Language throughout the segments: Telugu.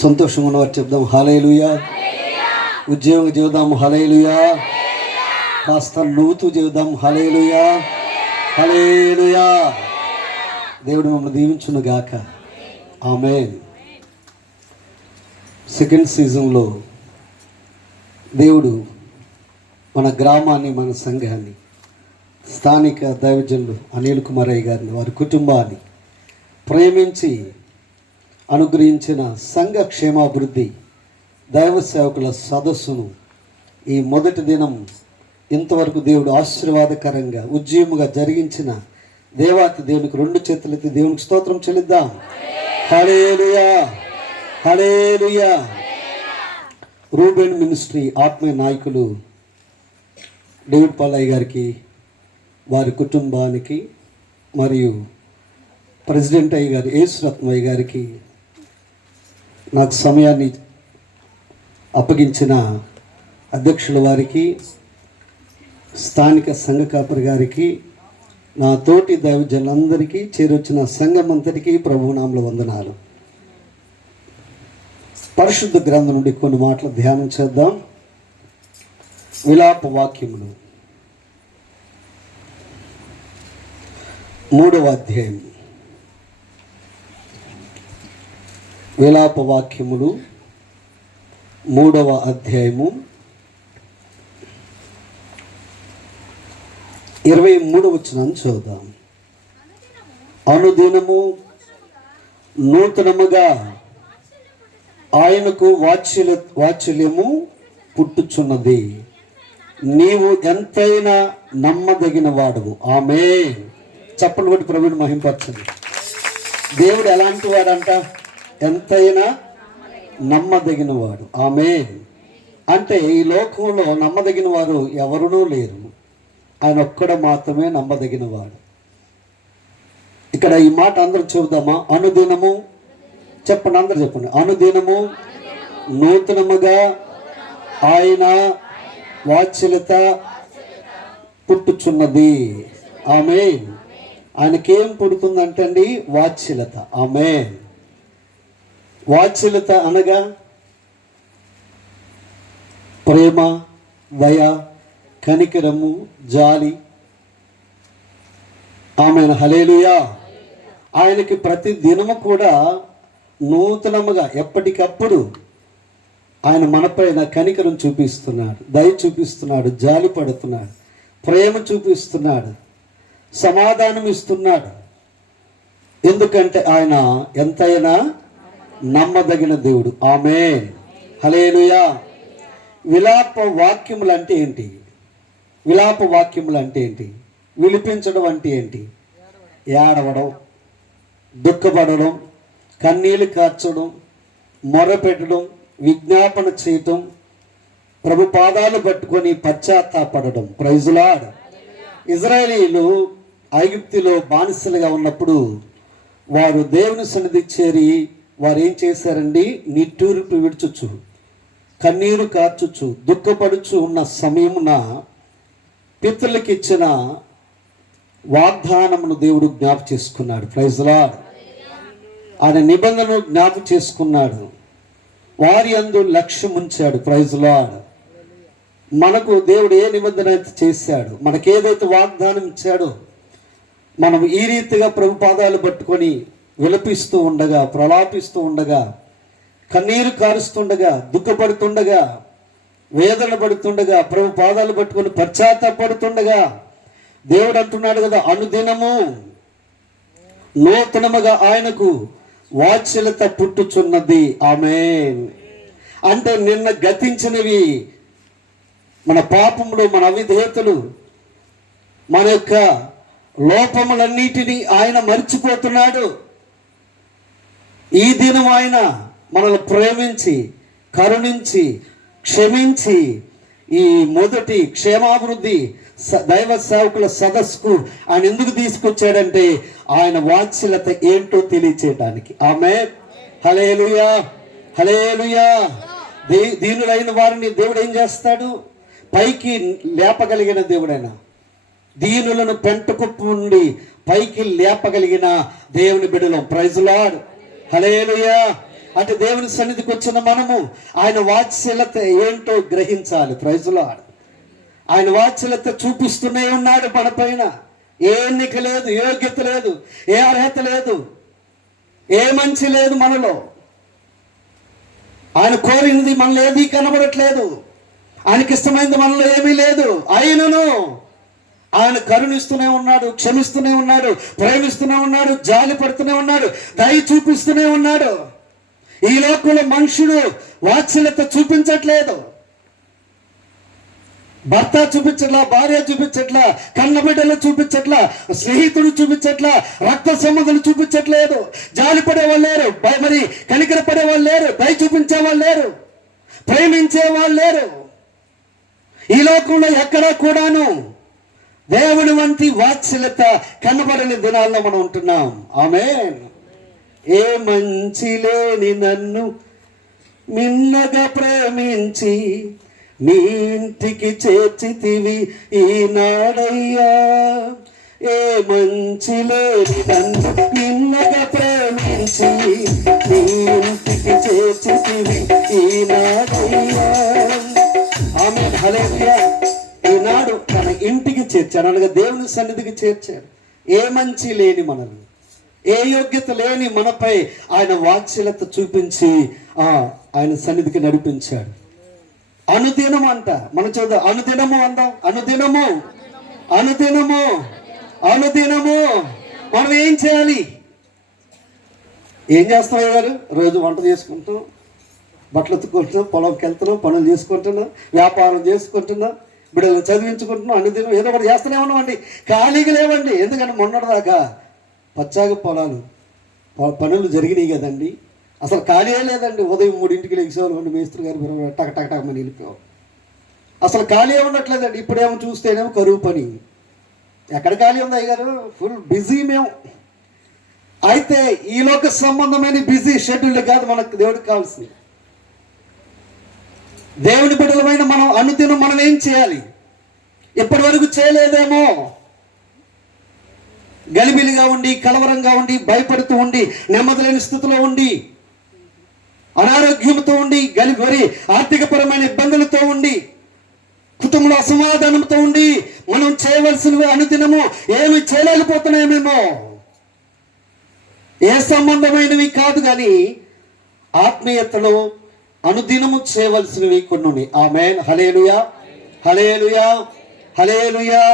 సంతోషంగా ఉన్నవారు చెప్దాం హల్లెలూయా. ఉద్యోగం చెబుదాం హల్లెలూయా. కాస్త నవ్వుతూ చెబుదాం హల్లెలూయా, హల్లెలూయా. దేవుడు మమ్మల్ని దీవించును గాక. ఆమేన్. సెకండ్ సీజన్లో దేవుడు మన గ్రామాన్ని, మన సంఘాన్ని, స్థానిక దైవజనులు అనిల్ కుమారయ్య గారిని, వారి కుటుంబాన్ని ప్రేమించి అనుగ్రహించిన సంఘ క్షేమాభివృద్ధి దైవ సేవకుల సదస్సును ఈ మొదటి దినం ఇంతవరకు దేవుడు ఆశీర్వాదకరంగా ఉజ్జీవముగా జరిగించిన దేవాతి దేవునికి రెండు చేతులెత్తి దేవునికి స్తోత్రం చెల్లిద్దాం. హల్లెలూయా, హల్లెలూయా. రూబెన్ మినిస్ట్రీ ఆత్మీయ నాయకులు డేవిడ్ పాలయ్య గారికి, వారి కుటుంబానికి, మరియు ప్రెసిడెంట్ అయ్య గారు యేసురత్నయ్య గారికి నాకు సమయాన్ని అప్పగించిన అధ్యక్షుల వారికి, స్థానిక సంఘ కాపరి గారికి, నా తోటి దైవజనులందరికీ, చేరొచ్చిన సంఘమంతటికి ప్రభునామములో వందనాలు. పరిశుద్ధ గ్రంథం నుండి కొన్ని మాటలు ధ్యానం చేద్దాం. విలాప వాక్యములు 3వ అధ్యాయం. విలాప వాక్యములు 3వ అధ్యాయము 23వ వచనం చదువుదాం. అనుదినము నూతనముగా ఆయనకు వాత్సల్యము పుట్టుచున్నది, నీవు ఎంతైనా నమ్మదగిన వాడువు. ఆమేన్. చప్పలు కొట్టి ప్రభువుని మహింపరచండి. దేవుడు ఎలాంటి వాడంట? ఎంతైనా నమ్మదగిన వాడు. ఆమేన్. అంటే ఈ లోకంలో నమ్మదగిన వారు ఎవరునూ లేరు, ఆయన ఒక్కడ మాత్రమే నమ్మదగిన వాడు. ఇక్కడ ఈ మాట అందరూ చెబుదామా? అనుదినము చెప్పండి, అందరూ చెప్పండి. అనుదినము నూతనముగా ఆయన వాత్సల్యత పుట్టుచున్నది. ఆమేన్. ఆయనకేం పుడుతుందంటే అండి? వాత్సల్యత. ఆమేన్. వాత్సల్యత అనగా ప్రేమ, దయ, కనికరము, జాలి. ఆమేన్. హల్లెలూయా. ఆయనకి ప్రతి దినము కూడా నూతనముగా ఎప్పటికప్పుడు ఆయన మనపైన కనికరం చూపిస్తున్నాడు, దయ చూపిస్తున్నాడు, జాలి పడుతున్నాడు, ప్రేమ చూపిస్తున్నాడు, సమాధానం ఇస్తున్నాడు. ఎందుకంటే ఆయన ఎంతైనా నమ్మదగిన దేవుడు. ఆమేన్. హల్లెలూయా. విలాప వాక్యములు అంటే ఏంటి? విలాప వాక్యములు అంటే ఏంటి? విలిపించడం అంటే ఏంటి? ఏడవడం, దుఃఖపడడం, కన్నీళ్లు కార్చడం, మొరపెట్టడం, విజ్ఞాపన చేయటం, ప్రభు పాదాలు పట్టుకొని పశ్చాత్తాపడడం. Praise lord. ఇజ్రాయేలీలు ఐగుప్తులో బానిసలుగా ఉన్నప్పుడు వారు దేవుని సన్నిధికి చేరి వారు ఏం చేశారండి? నిట్టూర్పు విడుచుచు, కన్నీరు కార్చుచు, దుఃఖపడుచు ఉన్న సమయమున పితరులకు ఇచ్చిన వాగ్దానమును దేవుడు జ్ఞాపకం చేసుకున్నాడు. Praise lord. ఆయన నిబంధనను జ్ఞాపకం చేసుకున్నాడు, వారి యందు లక్ష్యం ఉంచాడు. Praise lord. మనకు దేవుడు ఏ నిబంధన అయితే చేశాడు, మనకేదైతే వాగ్దానం ఇచ్చాడో, మనం ఈ రీతిగా ప్రభు పాదాలు పట్టుకొని విలపిస్తూ ఉండగా, ప్రలాపిస్తూ ఉండగా, కన్నీరు కారుస్తుండగా, దుఃఖపడుతుండగా, వేదన పడుతుండగా, ప్రభు పాదాలు పట్టుకొని పశ్చాత్తాపడుతుండగా దేవుడు అంటున్నాడు కదా, అనుదినము నూతనముగా ఆయనకు వాత్సల్యత పుట్టుచున్నది. ఆమేన్. అంటే నిన్న గతించినవి, మన పాపములు, మన అవిధేయతలు, మన యొక్క లోపములన్నిటినీ ఆయన మర్చిపోతున్నాడు. ఈ దినం ఆయన మనల్ని ప్రేమించి, కరుణించి, క్షమించి ఈ మొదటి క్షేమాభివృద్ధి దైవ సేవకుల సదస్సుకు ఆయన ఎందుకు తీసుకొచ్చాడంటే ఆయన వాత్సల్యత ఏంటో తెలియచేయడానికి. ఆమేన్. హల్లెలూయా, హల్లెలూయా. దీనులైన వారిని దేవుడు ఏం చేస్తాడు? పైకి లేపగలిగిన దేవుడైన, దీనులను పెంటకుప్పు నుండి పైకి లేపగలిగిన దేవుని బిడ్డలం. Praise lord. హల్లెలూయా. అంటే దేవుని సన్నిధికి వచ్చిన మనము ఆయన వాత్సల్యత ఏంటో గ్రహించాలి. Praise lord. ఆయన వాత్సల్యత చూపిస్తూనే ఉన్నాడు మన పైన. ఏ ఎన్నిక లేదు, యోగ్యత లేదు, ఏ అర్హత లేదు, ఏ మంచి లేదు మనలో. ఆయన కోరినది మనలో ఏది కనబడట్లేదు, ఆయనకి ఇష్టమైనది మనలో ఏమీ లేదు. అయినను ఆయన కరుణిస్తూనే ఉన్నాడు, క్షమిస్తూనే ఉన్నాడు, ప్రేమిస్తూనే ఉన్నాడు, జాలి పడుతూనే ఉన్నాడు, దయ చూపిస్తూనే ఉన్నాడు. ఈ లోకంలో మనుషుడు వాత్సల్యత చూపించట్లేదు. భర్త చూపించట్లా, భార్య చూపించట్లా, కన్నబిడ్డలు చూపించట్లా, స్నేహితుడు చూపించట్లా, రక్త సంబంధులు చూపించట్లేదు. జాలి పడేవాళ్ళు లేరు, మరి కనికర పడేవాళ్ళు లేరు, దయ చూపించే వాళ్ళు లేరు, ప్రేమించే వాళ్ళు లేరు. ఈ లోకంలో ఎక్కడా కూడాను దేవుని వంటి వాత్సల్యత కనబడని దినాల్లో మనం ఉంటున్నాం. ఆమేన్. ఏ మంచి లేని నన్ను మిన్నగా ప్రేమించి నీ ఇంటికి చేర్చితివి ఈనాడయ్యా. ఏ మంచి లేని నన్ను మిన్నగా ప్రేమించి నీ ఇంటికి చేర్చితివి ఈనాడయ్యా. ఆమేన్. హల్లెలూయా. ఈనాడు తన ఇంటికి చేర్చాడు, అనగా దేవుని సన్నిధికి చేర్చాడు. ఏ మంచి లేని మనల్ని, ఏ యోగ్యత లేని మనపై ఆయన వాత్సల్యత చూపించి ఆయన సన్నిధికి నడిపించాడు. అనుదినం అంట, మనం చదువు, అనుదినము అందాం. అనుదినము, అనుదినము, అనుదినము. మనం ఏం చేయాలి? ఏం చేస్తాం గారు? రోజు వంట చేసుకుంటాం, బట్టలు ఉతుక్కుంటున్నాం, పొలంకి వెళ్తున్నాం, పనులు చేసుకుంటున్నాం, వ్యాపారం చేసుకుంటున్నాం, బిడ్డలను చదివించుకుంటున్నాం. అనుదినం ఏదో ఒకటి చేస్తూనే ఉన్నామండి, ఖాళీగా లేవండి. ఎందుకంటే మొన్నటిదాకా పచ్చాగ పొలాలు పనులు జరిగినాయి కదండి, అసలు ఖాళీ లేదండి. ఉదయం 3ంటికి లెగిసేవాళ్ళు, మేస్త్రి గారు టక టక టకమని వెళ్ళిపోయాం. అసలు ఖాళీ ఉండట్లేదండి. ఇప్పుడేమో చూస్తేనేమో కరువు పని. ఎక్కడ ఖాళీ ఉంది అయ్యగారు? ఫుల్ బిజీ మేము. అయితే ఈ లోక సంబంధమైన బిజీ షెడ్యూల్ కాదు మనకు దేవుడికి కావాల్సింది. దేవుని బిడ్డలమైన మనం అనుదినం మనం ఏం చేయాలి? ఇప్పటి వరకు చేయలేదేమో, గలిబిలిగా ఉండి, కలవరంగా ఉండి, భయపడుతూ ఉండి, నెమ్మది లేని స్థితిలో ఉండి, అనారోగ్యంతో ఉండి, మరి ఆర్థికపరమైన ఇబ్బందులతో ఉండి, కుటుంబంలో అసమాధానంతో ఉండి మనం చేయవలసినవి అనుదినము ఏమి చేయలేకపోతున్నామేమో. ఏ సంబంధమైనవి కాదు, కానీ ఆత్మీయతలో అనుదినము చేయవలసినవి కొన్ని ఉన్నాయి. ఆమేన్. హల్లెలూయా, హల్లెలూయా, హల్లెలూయా.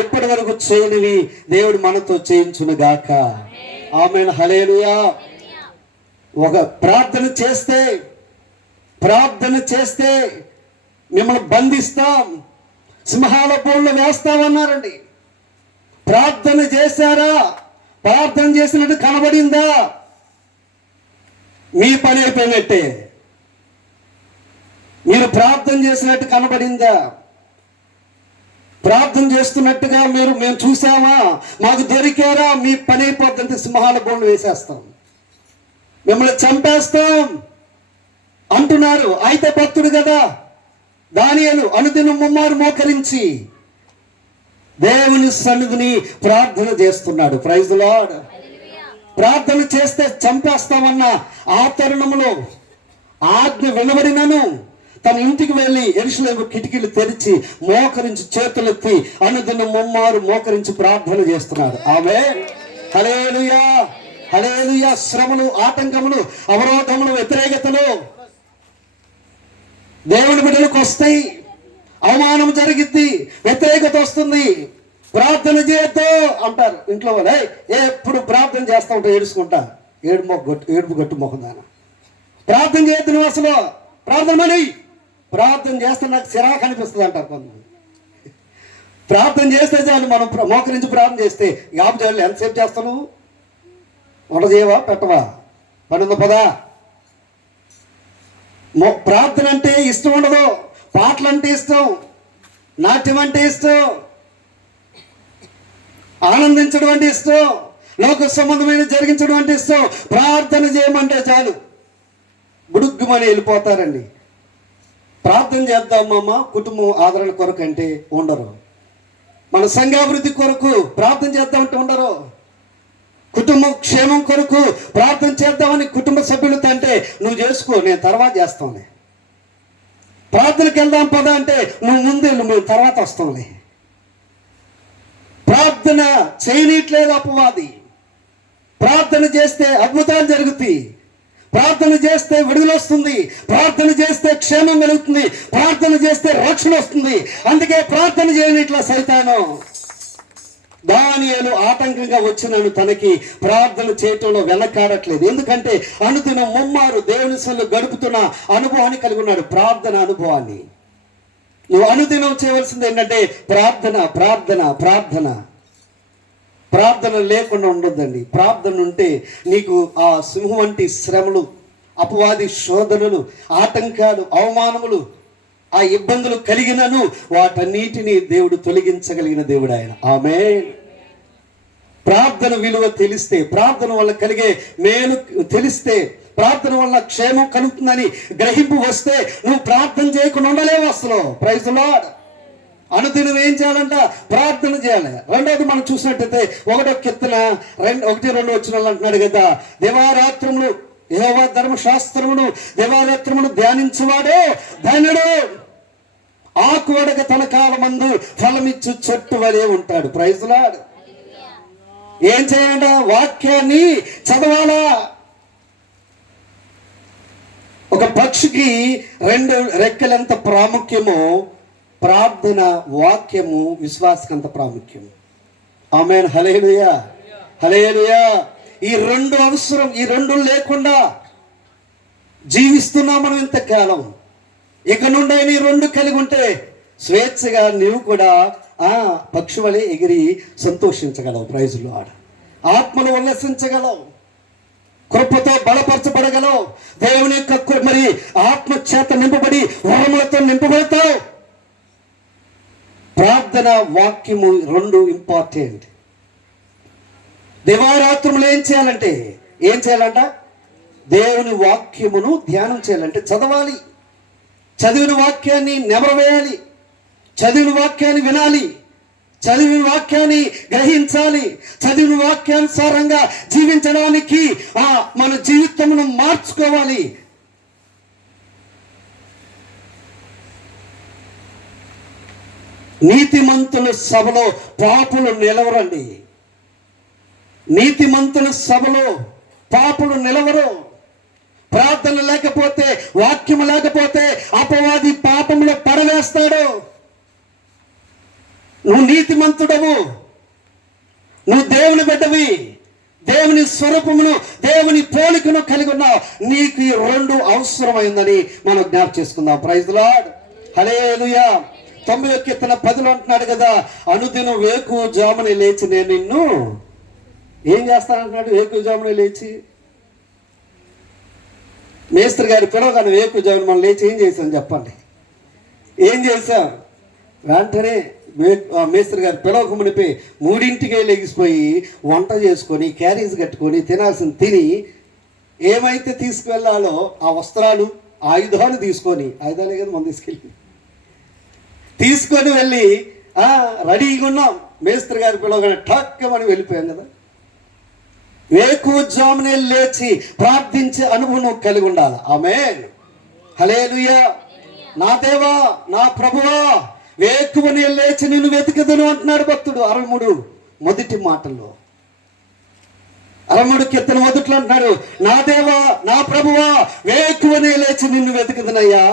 ఇప్పటి వరకు చేయనివి దేవుడు మనతో చేయించును గాక. ఆమేన్. హల్లెలూయా. ఒక ప్రార్థన చేస్తే మిమ్మల్ని బంధిస్తాం, సింహాల బోన్లో వేస్తామన్నారండి. ప్రార్థన చేశారా? ప్రార్థన చేసినట్టు కనబడిందా? మీ పని అయిపోయినట్టే. మీరు ప్రార్థన చేసినట్టు కనబడిందా? ప్రార్థన చేస్తున్నట్టుగా మేము చూసామా, మాకు దొరికారా? మీ పని అయిపోద్దంటే సింహాల బోన్లు వేసేస్తాం, మిమ్మల్ని చంపేస్తాం అంటున్నారు. అయితే భక్తుడు కదా దానియేలు అనుదినం ముమ్మారు మోకరించి దేవుని సన్నిధిని ప్రార్థన చేస్తున్నాడు. Praise the lord. ప్రార్థన చేస్తే చంపేస్తామన్న ఆ తరుణంలో ఆజ్ఞ వినబడినను తన ఇంటికి వెళ్ళి యెరూషలేము కిటికీలు తెరిచి మోకరించి చేతులెత్తి అనుదినం ముమ్మారు మోకరించి ప్రార్థన చేస్తున్నాడు. ఆమేన్. హల్లెలూయా, హల్లెలూయా. శ్రమలు, ఆటంకములు, అవరోధములు, వ్యతిరేకతలు దేవుని బిడ్డలకు వస్తాయి. అవమానం జరిగిద్ది, వ్యతిరేకత వస్తుంది. ప్రార్థన చేయొద్దు అంటారు ఇంట్లో వాళ్ళు. ఎప్పుడు ప్రార్థన చేస్తూ ఉంటా, ఏడుచుకుంటా, ఏడుపు గట్టు మొహం దాన. ప్రార్థన చేయొద్దు నువ్వు, అసలు ప్రార్థన చేస్తే నాకు చిరాకు అనిపిస్తుంది అంటారు కొంతమంది. ప్రార్థన చేస్తే చాలు, మనం మోకరించి ప్రార్థన చేస్తే యాభై ఎంతసేపు చేస్తావు? వంట చేయవా, పెట్టవా, పనుంది పదా. ప్రార్థన అంటే ఇష్టం ఉండదు, పాటలు అంటే ఇష్టం, నాట్యం అంటే ఇష్టం, ఆనందించడం అంటే ఇష్టం, లోక సంబంధమైన జరిగించడం అంటే ఇష్టం. ప్రార్థన చేయమంటే చాలు గుడుగ్గుమని వెళ్ళిపోతారండి. ప్రార్థన చేద్దామమ్మా కుటుంబం ఆదరణ కొరకు అంటే ఉండరు. మన సంఘాభివృద్ధి కొరకు ప్రార్థన చేద్దామంటే ఉండరు. కుటుంబం క్షేమం కొరకు ప్రార్థన చేద్దామని కుటుంబ సభ్యులతో అంటే నువ్వు చేసుకో, నేను తర్వాత చేస్తానులే. ప్రార్థనకి వెళ్దాం పదా అంటే నువ్వు ముందు వెళ్ళు, మేము తర్వాత వస్తాంలే. ప్రార్థన చేయనీయట్లేదు అపవాది. ప్రార్థన చేస్తే అద్భుతాలు జరుగుతాయి, ప్రార్థన చేస్తే విడుదల వస్తుంది, ప్రార్థన చేస్తే క్షేమం కలుగుతుంది, ప్రార్థన చేస్తే రక్షణ వస్తుంది. అందుకే ప్రార్థన చేయనిట్లా సైతాను. దానియేలు ఆటంకంగా వచ్చినను తనకి ప్రార్థన చేయటంలో వెనకాడట్లేదు. ఎందుకంటే అనుదినం ముమ్మారు దేవుని సన్నిధిలో గడుపుతున్న అనుభవాన్ని కలిగి ఉన్నాడు, ప్రార్థన అనుభవాన్ని. నువ్వు అనుదినం చేయవలసింది ఏంటంటే ప్రార్థన, ప్రార్థన, ప్రార్థన. ప్రార్థన లేకుండా ఉండొద్దండి. ప్రార్థన ఉంటే నీకు ఆ సింహం వంటి శ్రమలు, అపవాది శోధనలు, ఆటంకాలు, అవమానములు, ఆ ఇబ్బందులు కలిగినను వాటన్నిటినీ దేవుడు తొలగించగలిగిన దేవుడు ఆయన. ఆమేన్. ప్రార్థన విలువ తెలిస్తే, ప్రార్థన వల్ల కలిగే మేలు తెలిస్తే, ప్రార్థన వల్ల క్షేమం కలుగుతుందని గ్రహింపు వస్తే నువ్వు ప్రార్థన చేయకుండా ఉండలేవు అసలు. Praise the lord. అనుదినం ఏం చేయాలంట? ప్రార్థన చేయాలి. రెండోది మనం చూసినట్టయితే 1వ కీర్తన 1-2 వచనాలు అంటున్నాడు కదా, దివారాత్రములు యెహోవా ధర్మశాస్త్రమును దివారాత్రమును ధ్యానించువాడే ధన్యుడు, ఆకువడక తన కాలమందు ఫలమిచ్చు చెట్టు వలె ఉంటాడు. Praise the lord. ఏం చేయాలంట? వాక్యాన్ని చదవాలా. ఒక పక్షికి 2 రెక్కలంత ప్రాముఖ్యమో ప్రార్థన, వాక్యము విశ్వాసకంత ప్రాముఖ్యం. ఆమేన్. హల్లెలూయా, హల్లెలూయా. ఈ 2 అవసరం. ఈ 2 లేకుండా జీవిస్తున్నాం మనం ఇంతకాలం. ఇక నుండి ఈ 2 కలిగి ఉంటే స్వేచ్ఛగా నీవు కూడా పక్షి వలె ఎగిరి సంతోషించగలవు. Praise the lord. ఆత్మను ఉల్లాసించగలవు, కృపతో బలపరచబడగలవు, దేవుని యొక్క మరి ఆత్మ చేత నింపబడి వరములతో నింపబడతావు. ప్రార్థన, వాక్యము 2 ఇంపార్టెంట్. దివారాత్రములు ఏం చేయాలంట? దేవుని వాక్యమును ధ్యానం చేయాలంటే చదవాలి. చదివిన వాక్యాన్ని నెమరవేయాలి, చదివిన వాక్యాన్ని వినాలి, చదివిన వాక్యాన్ని గ్రహించాలి, చదివిన వాక్యానుసారంగా జీవించడానికి మన జీవితమును మార్చుకోవాలి. నీతిమంతుల సభలో పాపులు నిలవరండి. నీతిమంతుల సభలో పాపులు నిలవరు. ప్రార్థన లేకపోతే, వాక్యము లేకపోతే అపవాది పాపంలో పడవేస్తాడు. నువ్వు నీతిమంతుడవు, నువ్వు దేవుని బిడ్డవి, దేవుని స్వరూపమును, దేవుని పోలికను కలిగి ఉన్నావు. నీకు ఈ 2 అవసరమైందని మనం జ్ఞాపకం చేసుకుందాం. Praise the lord. హల్లెలూయా. 9వ కీర్తన 10లో అంటున్నాడు కదా, అనుదినం వేకువ జామునే లేచి నేను నిన్ను ఏం చేస్తానంటున్నాడు? వేకువ జామునే లేచి మేస్త్రి గారి పిలవగానే వేకువ జామున మనం లేచి ఏం చేశాం చెప్పండి? ఏం చేశాం? వెంటనే మేస్త్రి గారు పిలవక మునిపి 3ంటికే లెగిసిపోయి వంట చేసుకొని క్యారేజ్ కట్టుకొని తినాల్సింది తిని ఏమైతే తీసుకువెళ్ళాలో ఆ వస్త్రాలు, ఆయుధాలు తీసుకొని, ఆయుధాలే కదా మనం తీసుకొని వెళ్ళి రెడీగా ఉన్నాం. మేస్త్రి గారి పిలవగానే ఠక్కమని వెళ్ళిపోయాం కదా. వేకువజామునే లేచి ప్రార్థించే అనుభవం కలిగి ఉండాలి. ఆమేన్. హల్లెలూయా. నా దేవా, నా ప్రభువా, వేకువనే లేచి నిన్ను వెతికెదను అంటున్నాడు భక్తుడు 63 మొదటి మాటల్లో. 63 కీర్తన మొదట్లో అంటున్నాడు, నా దేవా, నా ప్రభువా, వేకువనే లేచి నిన్ను వెతికెదనయ్యా.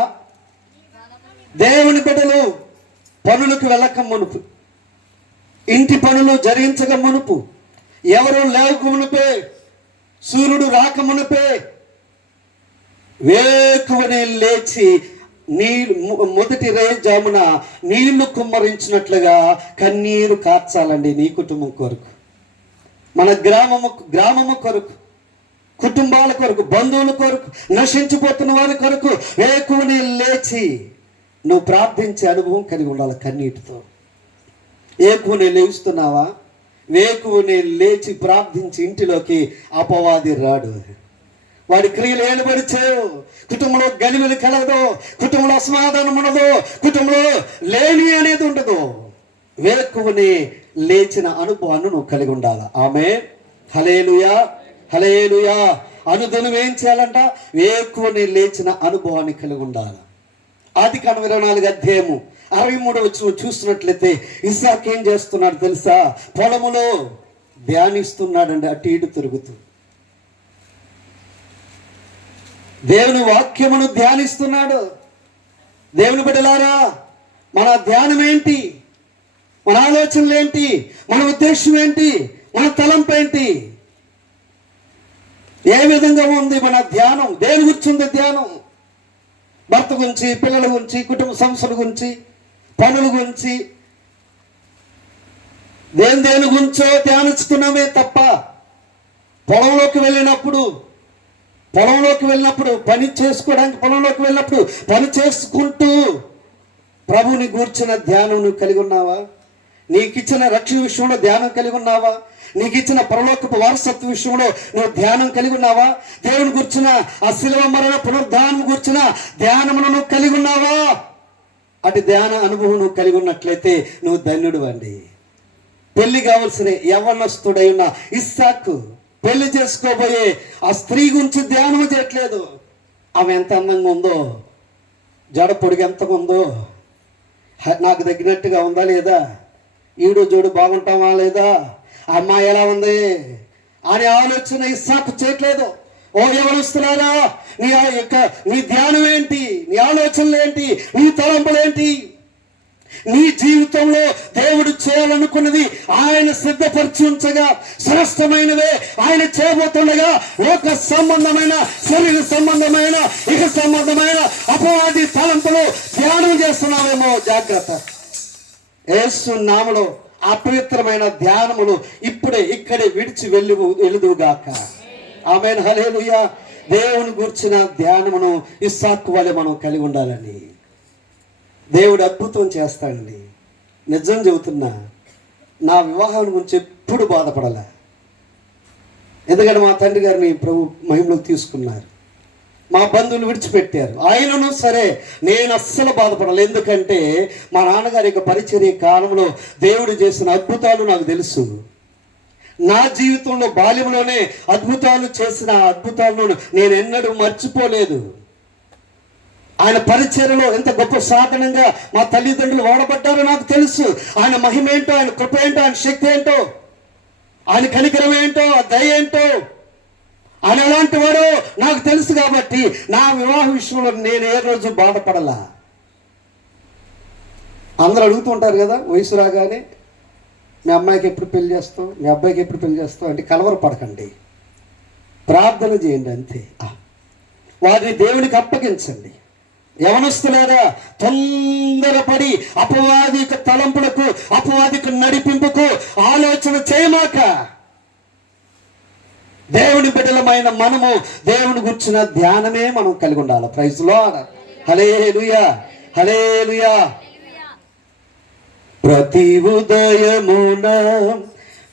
దేవుని బిడ్డలు పనులకు వెళ్ళక మునుపు, ఇంటి పనులు జరిగించక మునుపు, ఎవరు లేవక మునుపే, సూర్యుడు రాక మునుపే వేకువనే లేచి మొదటి జామున నీళ్లు కుమ్మరించినట్లుగా కన్నీరు కార్చాలండి. నీ కుటుంబం కొరకు, మన గ్రామము కొరకు, కుటుంబాల కొరకు, బంధువుల కొరకు, నశించిపోతున్న వారి కొరకు వేకువనే లేచి నువ్వు ప్రార్థించే అనుభవం కలిగి ఉండాలి. కన్నీటితో వేకువనే లేస్తున్నావా? వేకువనే లేచి ప్రార్థించి ఇంటిలోకి అపవాది రాడు. వాడి క్రియలు ఏలుబడిచేవు. కుటుంబంలో గలిమిలు కలగదు, కుటుంబంలో అసమాధానం ఉండదు, కుటుంబంలో లేని అనేది ఉండదు. వేకువనే లేచిన అనుభవాన్ని నువ్వు కలిగి ఉండాలి. ఆమేన్. హల్లెలూయా, హల్లెలూయా. అనుదినం ఏం చేయాలంట? వేకువని లేచిన అనుభవాన్ని కలిగి ఉండాలి. ఆదికాండం 24 అధ్యాయము 63 వచనం చూస్తున్నట్లయితే ఇస్సాకు ఏం చేస్తున్నాడు తెలుసా? పొలములో ధ్యానిస్తున్నాడండి, అటు ఇటు తిరుగుతూ దేవుని వాక్యమును ధ్యానిస్తున్నాడు. దేవుని బిడ్డలారా, మన ధ్యానం ఏంటి? మన ఆలోచనలు ఏంటి? మన ఉద్దేశం ఏంటి? మన తలంపు ఏంటి? ఏ విధంగా ఉంది మన ధ్యానం? దేని గురించి ఉంది ధ్యానం? భర్త గురించి, పిల్లల గురించి, కుటుంబ సంస్థల గురించి, పనుల గురించి, దేని గురించో ధ్యానిస్తున్నామే తప్ప పొలంలోకి వెళ్ళినప్పుడు పని చేసుకోవడానికి, పొలంలోకి వెళ్ళినప్పుడు పని చేసుకుంటూ ప్రభుని గూర్చిన ధ్యానం నువ్వు కలిగి ఉన్నావా? నీకు ఇచ్చిన రక్షణ విషయంలో ధ్యానం కలిగి ఉన్నావా? నీకు ఇచ్చిన పరలోకపు వారసత్వ విషయంలో నువ్వు ధ్యానం కలిగి ఉన్నావా? దేవుని గుర్చిన ఆ శిలువ మరణ పునరుద్ధానం గుర్చిన ధ్యానమును నువ్వు కలిగి ఉన్నావా? అటు ధ్యాన అనుభవం నువ్వు కలిగి ఉన్నట్లయితే నువ్వు ధన్యుడు అండి. పెళ్లి కావలసిన యవ్వనస్తుడై ఉన్న ఇస్సాకు పెళ్లి చేసుకోబోయే ఆ స్త్రీ గురించి ధ్యానం చేయట్లేదు. ఆమె ఎంత అందంగా ఉందో, జడ పొడిగి ఎంతగా ఉందో, నాకు తగ్గినట్టుగా ఉందా లేదా, ఈడు జోడు బాగుంటామా లేదా, అమ్మాయి ఎలా ఉంది అనే ఆలోచన ఇస్సాకు చేయట్లేదు. ఓ యవ్వనస్తులారా, నీ ధ్యానం ఏంటి? నీ ఆలోచనలు ఏంటి? నీ తలంపులు ఏంటి? నీ జీవితంలో దేవుడు చేయాలనుకున్నది ఆయన సిద్ధపరిచి ఉంచగా, శ్రేష్టమైనవే ఆయన చేయబోతుండగా, లోక సంబంధమైన, శరీర సంబంధమైన, ఇక సంబంధమైన అపవాది తలంపులు ధ్యానం చేస్తున్నావేమో జాగ్రత్త. యేసు నామములో అపవిత్రమైన ధ్యానములు ఇక్కడే విడిచి వెలుదుగాక. ఆమేన్, హల్లెలూయా. దేవుని గురించిన ధ్యానమును ఇస్సాకు వలె మనం కలిగి ఉండాలని దేవుడు అద్భుతం చేస్తాడండి. నిజం చెబుతున్నా, నా వివాహం గురించి ఎప్పుడు బాధపడాల. ఎందుకంటే మా తండ్రి గారిని ప్రభు మహిమలోకి తీసుకున్నారు, మా బంధువులు విడిచిపెట్టారు. ఆయనను సరే నేను అస్సలు బాధపడాలి. ఎందుకంటే మా నాన్నగారి యొక్క పరిచర్య కాలంలో దేవుడు చేసిన అద్భుతాలు నాకు తెలుసు. నా జీవితంలో బాల్యంలోనే అద్భుతాలు చేసిన అద్భుతాలను నేను ఎన్నడూ మర్చిపోలేదు. ఆయన పరిచర్యలో ఎంత గొప్ప సాధనంగా మా తల్లిదండ్రులు వాడబడ్డారో నాకు తెలుసు. ఆయన మహిమ ఏంటో, ఆయన కృప ఏంటో, ఆయన శక్తి ఏంటో, ఆయన కనికరం ఏంటో, ఆ దయ ఏంటో, ఆయన ఎలాంటి వాడో నాకు తెలుసు. కాబట్టి నా వివాహ విషయంలో నేను ఏ రోజు బాధపడలా. అందరూ అడుగుతుంటారు కదా, వయసు రాగానే మీ అమ్మాయికి ఎప్పుడు పెళ్లి చేస్తావు, మీ అబ్బాయికి ఎప్పుడు పెళ్లి చేస్తావు అంటే కలవరపడకండి, ప్రార్థన చేయండి అంతే. వారిని దేవునికి అప్పగించండి. యవనస్తులారా, తొందరపడి అపవాదిక తలంపులకు, అపవాదిక నడిపింపుకు ఆలోచన చేయమాక. దేవుని బిడ్డలమైన మనము దేవుని గుర్చిన ధ్యానమే మనం కలిగి ఉండాలి. ప్రైజ్ లార్డ్, హల్లెలూయా, హల్లెలూయా. ప్రతి ఉదయమున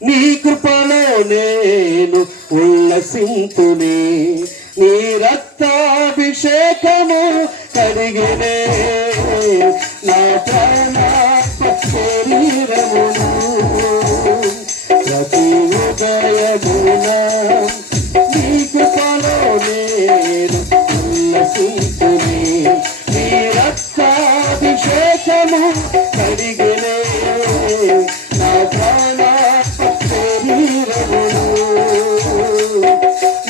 నీ కృపలో నేను ఉల్లసింతునే, నీ రక్తాభిషేకము కడిగినే నా ప్రాణాత్మ శరీరమును. ప్రతి ఉదయమున నీ కృపలో నేను ఉల్లసింతునే, నీ రక్తాభిషేకము కడిగినే నా ప్రాణాత్మ శరీరమును.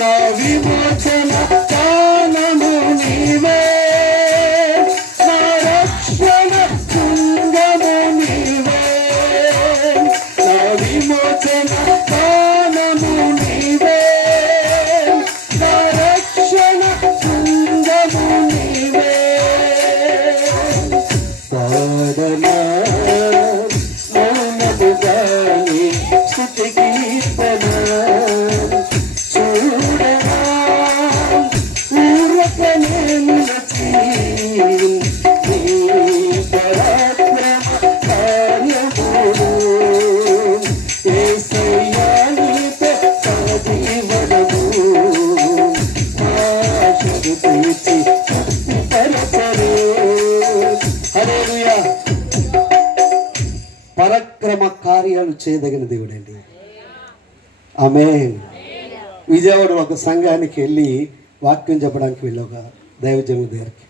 నా విమోచన కానము నీవే, నా రక్షణ శృంగము నీవే. నా విమోచన కానము నీవే, నా రక్షణ శృంగము నీవే. పాడనా మౌనముగాని స్తుతి కీర్తన, చూడనా ఊరకనే నిలచి నీ పరాక్రమ కార్యములు. యేసయ్యా నీతో సజీవనము, ఆశలు తీర్చి తృప్తిపరచరు. హల్లెలూయా. పరాక్రమ కార్యాలు చేయదగిన దేవుడండి. ఆమేన్. విజయవాడలో ఒక సంఘానికి వెళ్ళి వాక్యం చెప్పడానికి వెళ్ళి ఒక దైవజనుడి దగ్గరికి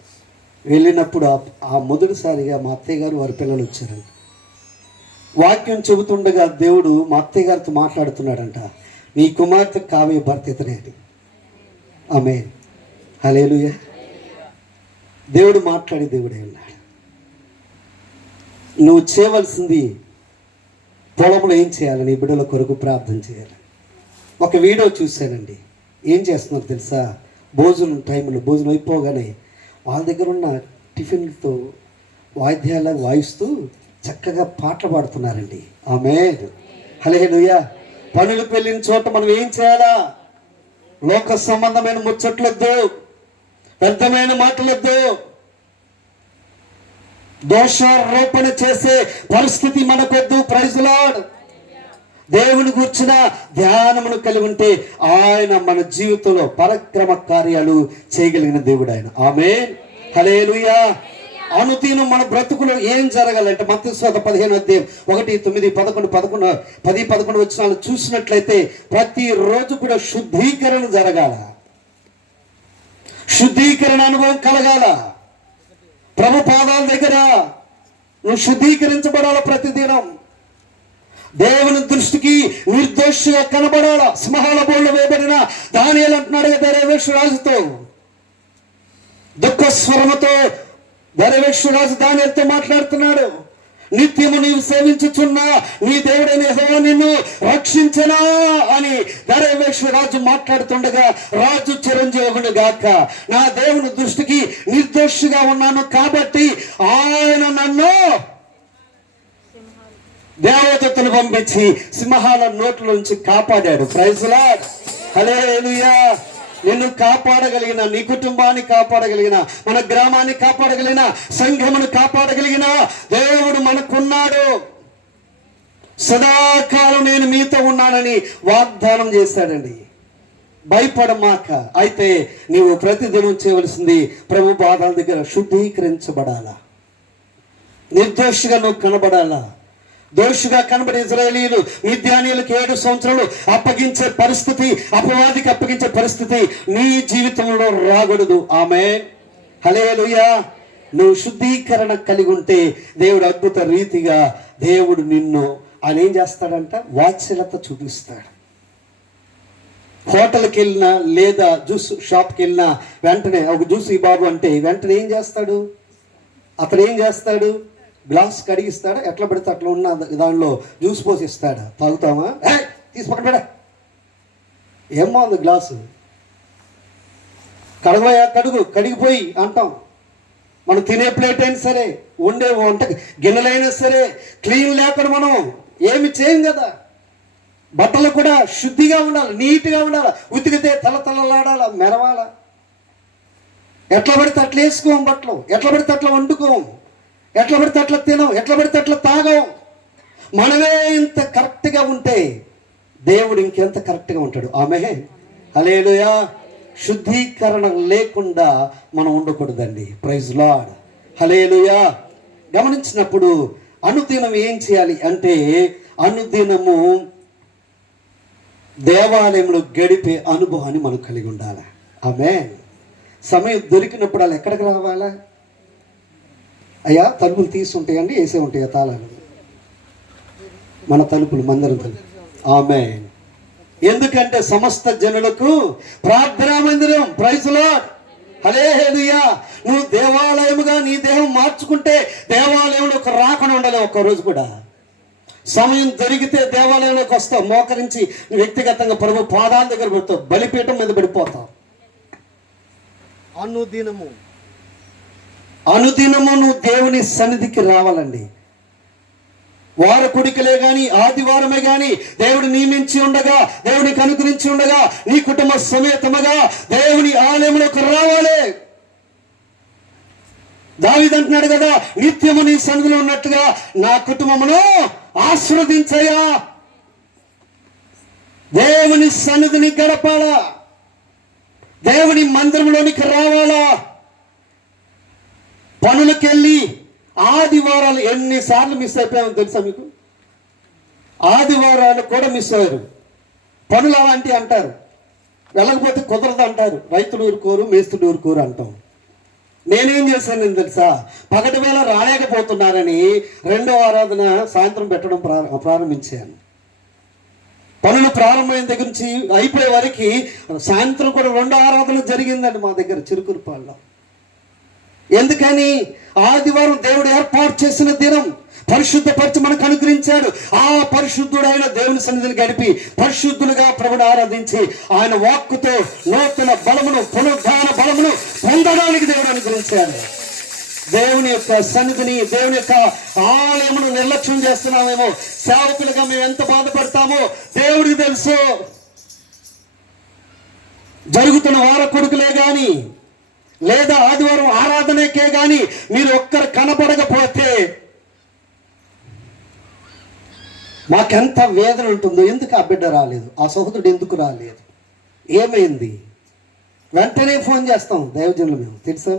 వెళ్ళినప్పుడు ఆ మొదటిసారిగా మా అత్తయ్య గారు వారి పిల్లలు వచ్చారంట. వాక్యం చెబుతుండగా దేవుడు మా అత్తయ్య గారితో మాట్లాడుతున్నాడంట, నీ కుమార్తె కావ్య భర్త ఇతనే అని. ఆమేన్. హల్లెలూయా. దేవుడు మాట్లాడి దేవుడే ఉన్నాడు. నువ్వు చేయవలసింది పొలంలో ఏం చేయాలి, నీ బిడ్డల కొరకు ప్రార్థన చేయాలి. ఒక వీడియో చూశానండి. ఏం చేస్తున్నారు తెలుసా, భోజనం టైంలో భోజనం అయిపోగానే వాళ్ళ దగ్గర ఉన్న టిఫిన్లతో వాయిద్యాలు వాయిస్తూ చక్కగా పాటలు పాడుతున్నారండి. ఆమేన్. హల్లెలూయా. పనులకు వెళ్ళిన చోట మనం ఏం చేయాలా, లోక సంబంధమైన ముచ్చట్లొద్దు, వ్యర్థమైన మాటలొద్దు, దోషారోపణ చేసే పరిస్థితి మనకొద్దు. Praise lord. దేవుని కూర్చున్న ధ్యానమును కలిగి ఉంటే ఆయన మన జీవితంలో పరాక్రమ కార్యాలు చేయగలిగిన దేవుడు ఆయన. ఆమేన్. హల్లెలూయా. అనుదినం మన బ్రతుకులో ఏం జరగాలంటే మత్తయి సువార్త 15:9-11 వచనాలు చూసినట్లయితే ప్రతిరోజు కూడా శుద్ధీకరణ జరగాల, శుద్ధీకరణ అనుభవం కలగాల. ప్రభు పాదాల దగ్గర నువ్వు శుద్ధీకరించబడాల. ప్రతిదినం దేవుని దృష్టికి నిర్దోషిగా కనబడాల. సింహాల బోళ్ళు వేయబడిన దానియేలు అంటున్నాడు కదా దైవేశ్వరాజుతో, దుఃఖ స్వరముతో దైవేశ్వరాజు దానియేలుతో మాట్లాడుతున్నాడు. నిత్యము నీవు సేవించుచున్నా నీ దేవుడైన యెహోవా నిన్ను రక్షించనా అని దైవేశ్వరాజు మాట్లాడుతుండగా, రాజు చిరంజీవుని గాక, నా దేవుని దృష్టికి నిర్దోషిగా ఉన్నాను కాబట్టి ఆయన నన్ను దేవదూతను పంపించి సింహాల నోట్లోంచి కాపాడాడు. Praise lord. హల్లెలూయా. నిన్ను కాపాడగలిగిన, నీ కుటుంబాన్ని కాపాడగలిగిన, మన గ్రామాన్ని కాపాడగలిగిన, సంఘమును కాపాడగలిగిన దేవుడు మనకున్నాడు. సదాకాలం నేను మీతో ఉన్నానని వాగ్దానం చేశాడండి. భయపడమాక. అయితే నీవు ప్రతిదినం చేయవలసింది ప్రభు పాదాల దగ్గర శుద్ధీకరించబడాలా, నిర్దోషిగా నువ్వు కనబడాలా. దోషిగా కనబడే ఇశ్రాయేలీయులు మిద్యానీయులకు 7 సంవత్సరాలు అప్పగించే పరిస్థితి, అపవాదికి అప్పగించే పరిస్థితి నీ జీవితంలో రాకూడదు. ఆమేన్. హల్లెలూయా. నువ్వు శుద్ధీకరణ కలిగి ఉంటే దేవుడు అద్భుత రీతిగా దేవుడు నిన్ను ఆయన ఏం చేస్తాడంట, వాత్సల్యత చూపిస్తాడు. హోటల్కి వెళ్ళినా లేదా జ్యూస్ షాప్కి వెళ్ళినా వెంటనే ఒక జ్యూస్ ఈ బాబు అంటే వెంటనే ఏం చేస్తాడు, అతను ఏం చేస్తాడు, గ్లాస్ కడిగిస్తాడా, ఎట్లా పెడితే అట్లా ఉన్న దానిలో జ్యూస్ పోసి ఇస్తాడా, తాగుతామా, తీసి పక్కన పెడ, ఏం బాగుంది గ్లాసు, కడగయా కడుగు, కడిగిపోయి అంటాం. మనం తినే ప్లేట్ అయినా సరే, వండే వంట గిన్నెలైనా సరే క్లీన్ లేకుండా మనం ఏమి చేయం కదా. బట్టలు కూడా శుద్ధిగా ఉండాలి, నీట్గా ఉండాలి. ఉతికితే తలతలలాడాల, మెరవాల. ఎట్లా పడితే అట్లా వేసుకోం బట్టలు, ఎట్లా పడితే అట్లా వండుకోం, ఎట్లా పడితే అట్లా తినం, ఎట్లా పడితే అట్లా తాగం. మనమే ఇంత కరెక్ట్గా ఉంటే దేవుడు ఇంకెంత కరెక్ట్గా ఉంటాడు. ఆమేన్. హల్లెలూయా. శుద్ధీకరణ లేకుండా మనం ఉండకూడదండి. Praise lord. హల్లెలూయా. గమనించినప్పుడు అనుదినం ఏం చేయాలి అంటే, అనుదినము దేవాలయంలో గడిపే అనుభవాన్ని మనం కలిగి ఉండాలి. ఆమేన్. సమయం దొరికినప్పుడు అలా ఎక్కడికి రావాలా, అయ్యా తలుపులు తీసుంటాయండి, వేసే ఉంటాయా తాళాలు, మన తలుపులు మందిరం తలుపు. ఆమేన్. ఎందుకంటే సమస్త జనులకు ప్రార్థనా మందిరం. Praise lord. హల్లెలూయా. నువ్వు దేవాలయముగా నీ దేహం మార్చుకుంటే దేవాలయంలోకి రాకుండా ఉండలేవు ఒక్కరోజు కూడా. సమయం దొరికితే దేవాలయంలోకి వస్తావు, మోకరించి వ్యక్తిగతంగా ప్రభు పాదాల దగ్గర పెడతావు, బలిపీఠం మీద పడిపోతావు. అనుదినము నువ్వు దేవుని సన్నిధికి రావాలండి. వారకుడికలే కానీ ఆదివారమే కానీ దేవుడు నియమించి ఉండగా, దేవునికి అనుగ్రహించి ఉండగా నీ కుటుంబ సమేతముగా దేవుని ఆలయంలోకి రావాలి. దావీదు అంటున్నాడు కదా, నిత్యము నీ సన్నిధిలో ఉన్నట్టుగా నా కుటుంబమును ఆశీర్వదించయ్యా. దేవుని సన్నిధిని గడపాలా, దేవుని మందిరంలోనికి రావాలా. పనులకెళ్ళి ఆదివారాలు ఎన్నిసార్లు మిస్ అయిపోయామో తెలుసా మీకు? ఆదివారాలు కూడా మిస్ అయ్యారు. పనులు అలాంటివి అంటారు, వెళ్ళకపోతే కుదరదు అంటారు. రైతులు ఊరుకోరు, మేస్తులు ఊరుకోరు అంటాం. నేనేం చేశాను తెలుసా, పగటి వేళ రాలేకపోతున్నారని రెండో ఆరాధన సాయంత్రం పెట్టడం ప్రారంభించాను. పనులు ప్రారంభమైన దగ్గర నుంచి అయిపోయే వరకు సాయంత్రం కూడా 2 ఆరాధన జరిగిందండి మా దగ్గర చిరుకురుపాల్లో. ఎందుకని? ఆదివారం దేవుడు ఏర్పాటు చేసిన దినం, పరిశుద్ధపరిచి మనకు అనుగ్రహించాడు. ఆ పరిశుద్ధుడైన దేవుని సన్నిధిని గడిపి పరిశుద్ధులుగా ప్రభుని ఆరాధించి ఆయన వాక్కుతో నూతన బలమును, పునరుద్ధాన బలమును పొందడానికి దేవుడు అనుగ్రహించాడు. దేవుని యొక్క సన్నిధిని, దేవుని యొక్క ఆలయమును నిర్లక్ష్యం చేస్తున్నామేమో, సేవకులుగా మేము ఎంత బాధపడతామో దేవుడికి తెలుసు. జరుగుతున్న వార కొడుకులే గాని లేదా ఆదివారం ఆరాధనకే గాని మీరు ఒక్కరు కనపడకపోతే మాకెంత వేదన ఉంటుందో. ఎందుకు ఆ బిడ్డ రాలేదు, ఆ సహోదరుడు ఎందుకు రాలేదు, ఏమైంది? వెంటనే ఫోన్ చేస్తాం దైవజనులు మేము, తెలుసా?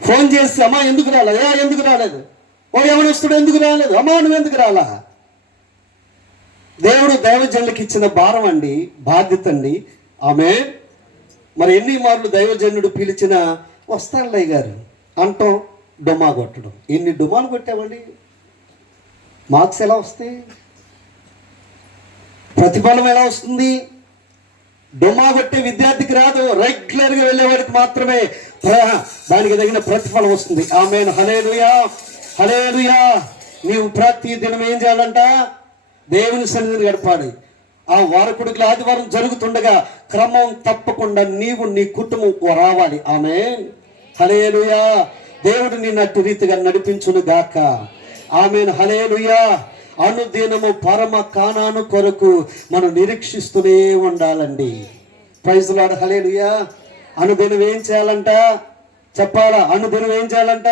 ఫోన్ చేసి అమ్మా ఎందుకు రాలేదు, ఎందుకు రాలేదు, ఓ యవనస్తుడు ఎందుకు రాలేదు, అమ్మా నువ్వు ఎందుకు రాలా? దేవుడు దైవజనులకు ఇచ్చిన భారం అండి, బాధ్యత అండి. ఆమె మరి ఎన్ని మార్లు దైవజనుడు పిలిచినా వస్తాడులయ్య గారు అంటాం, డుమా కొట్టడం. ఎన్ని డుమాలు కొట్టామండి, మార్క్స్ ఎలా వస్తాయి, ప్రతిఫలం ఎలా వస్తుంది? డుమా కొట్టే విద్యార్థికి రాదు, రెగ్యులర్గా వెళ్ళేవాడికి మాత్రమే దానికి తగిన ప్రతిఫలం వస్తుంది. ఆమేన్, హల్లెలూయా, హల్లెలూయా. నీవు ప్రతి దినం ఏం చేయాలంట? దేవుని సన్నిధిని గడపాలి. ఆ వారకుడికి ఆదివారం జరుగుతుండగా క్రమం తప్పకుండా నీవు, నీ కుటుంబం రావాలి. ఆమేన్, హల్లెలూయా. దేవుడు నిన్ను అట్టి రీతిగా నడిపించును గాక. ఆమేన్, హల్లెలూయా. అనుదినము పరమ కానాను కొరకు మనం నిరీక్షిస్తూనే ఉండాలండి. ప్రైజ్ ది లార్డ్, హల్లెలూయా. అనుదినం ఏం చేయాలంట చెప్పాలా? అనుదినం ఏం చేయాలంట?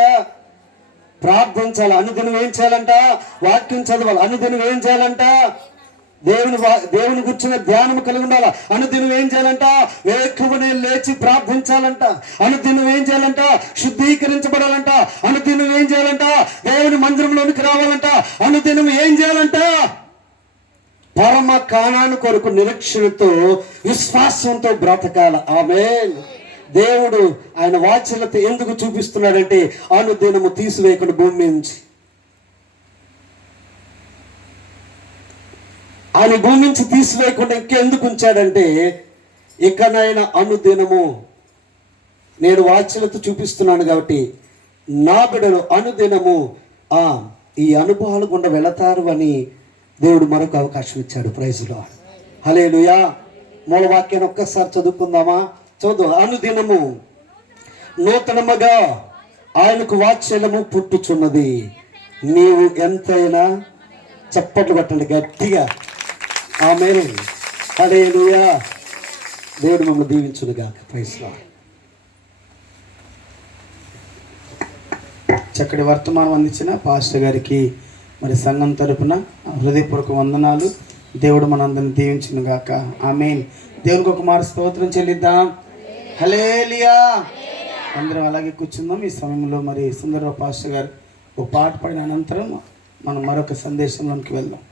ప్రార్థించాలి. అనుదినం ఏం చేయాలంట? వాక్యం చదవాలి. అనుదినం ఏం చేయాలంట? దేవుని గుర్చిన ధ్యానం కలిగి ఉండాల. అనుదినం ఏం చేయాలంట? వేకువనే లేచి ప్రార్థించాలంట. అనుదినం ఏం చేయాలంట? శుద్ధీకరించబడాలంట. అనుదినం ఏం చేయాలంట? దేవుని మందిరంలోనికి రావాలంట. అనుదినం ఏం చేయాలంట? పరమ కానాను కొరకు నిరీక్షణతో, విశ్వాసంతో బ్రతకాల. ఆమేన్. దేవుడు ఆయన వాత్సల్యత ఎందుకు చూపిస్తున్నాడంటే అనుదినము తీసివేయకుండా భూమి నుంచి, ఆయన భూమి నుంచి తీసివేయకుండా ఇంకెందుకు ఉంచాడంటే ఇకనైనా అనుదినము నేను వాత్సల్యత చూపిస్తున్నాను కాబట్టి నా బిడ్డలు అనుదినము ఈ అనుభవాలు గుండా వెళతారు అని దేవుడు మరొక అవకాశం ఇచ్చాడు. ప్రైజ్ ది లార్డ్, హల్లెలూయా. మూల వాక్యాన్ని ఒక్కసారి చదువుకుందామా? చదువు. అనుదినము నూతనముగా ఆయనకు వాత్సల్యము పుట్టుచున్నది, నీవు ఎంతైనా చప్పట్లు కొట్టండి గట్టిగా. ఆమేన్, హల్లెలూయా. దేవుడు మమ్మల్ని దీవించును గాక. Praise the lord. చక్కటి వర్తమానం అందించిన పాస్టర్ గారికి మరి సంఘం తరపున హృదయపూర్వక వందనాలు. దేవుడు మనందరిని దీవించును గాక. ఆమేన్. దేవునికి ఒక మాట స్తోత్రం చెల్లిద్దాం. హల్లెలూయా. అందరం అలాగే కూర్చుందాం. ఈ సమయంలో మరి సుందరరావు పాస్టర్ గారు ఒక పాట పాడిన అనంతరం మనం మరొక సందేశంలోనికి వెళ్దాం.